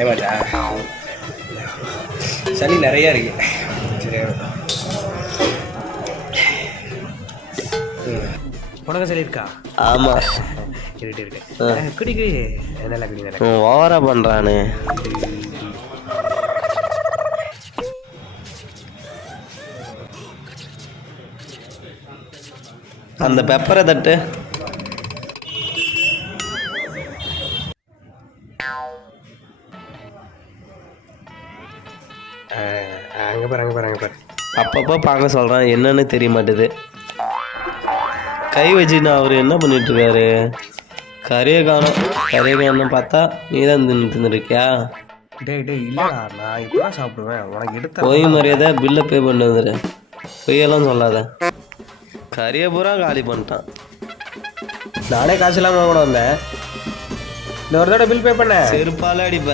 ஏமாட்டா சளி நிறையா இருக்கு. சரி உனக்கு சளி இருக்கா? ஆமாம். இருக்கு குடிக்கு நல்லா குடி. ஓவரா பண்ணுறானு. அந்த பெப்பரை தட்டு. அங்கே பாரு அங்கே பாரு அங்கே பாரு. அப்பப்போ பார்க்க சொல்கிறான், என்னன்னு தெரிய மாட்டுது. கை வச்சுன்னு அவர் என்ன பண்ணிட்டு இருக்காரு? கறியை காணும் பார்த்தா நீ தான் தின்னுருக்கியா? டேய் இல்லைடா, நான் இப்போதான் சாப்பிடுவேன். உனக்கு எடுத்த போய் மரியாதை பில்லை பே பண்ணி வந்துடு. பொய்யெல்லாம் சொல்லாத. கறியை பூரா காலி பண்ணிட்டான். நானே காசு இல்லாமல் கூட வந்தேன். இந்த ஒரு தடவை பில் பே பண்ண செருப்பால அடிப்பேன்.